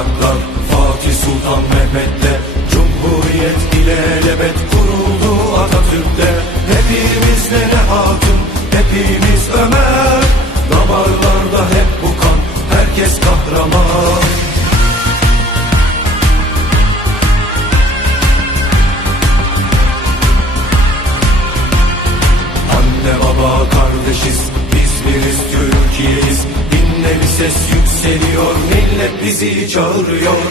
topraklar Fatih Sultan Mehmet'le Cumhuriyet ilelebet kuruldu Atatürk'te. Hepimiz ne hatun hepimiz Ömer. Damarlarda hep bu kan herkes kahraman. Anne baba kardeşiz biz biriz Türkiye'yiz Dinle bir ses yükseliyor. Millet bizi çağırıyor.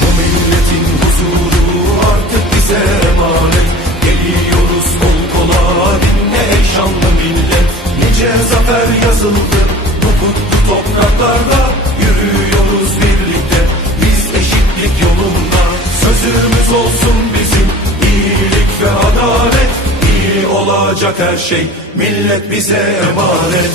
Bu milletin huzuru artık bize emanet. Geliyoruz kol kola dinle ey şanlı millet. Nice zafer yazıldı bu kutlu topraklarda. Yürüyoruz birlikte biz eşitlik yolunda. Sözümüz olsun bizim iyilik ve adalet Olacak her şey millet bize emanet.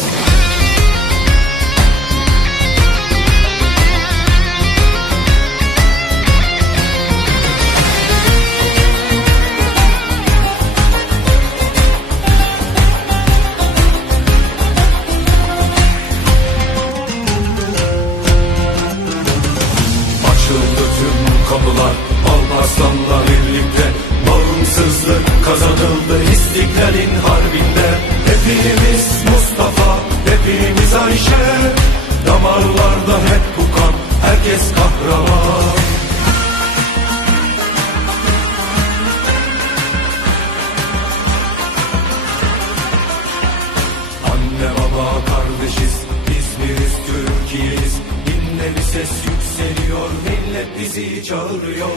Açıldı tüm kapılar Alparslan'la birlikte Bağımsızlık kazanıldı İstiklalin harbinde. Hepimiz Mustafa Hepimiz Ayşe. Damarlarda hep bu kan Herkes kahraman. Anne baba kardeşiz İzmiriz Türkiye'yiz. Dinle bir ses yükseliyor Millet bizi çağırıyor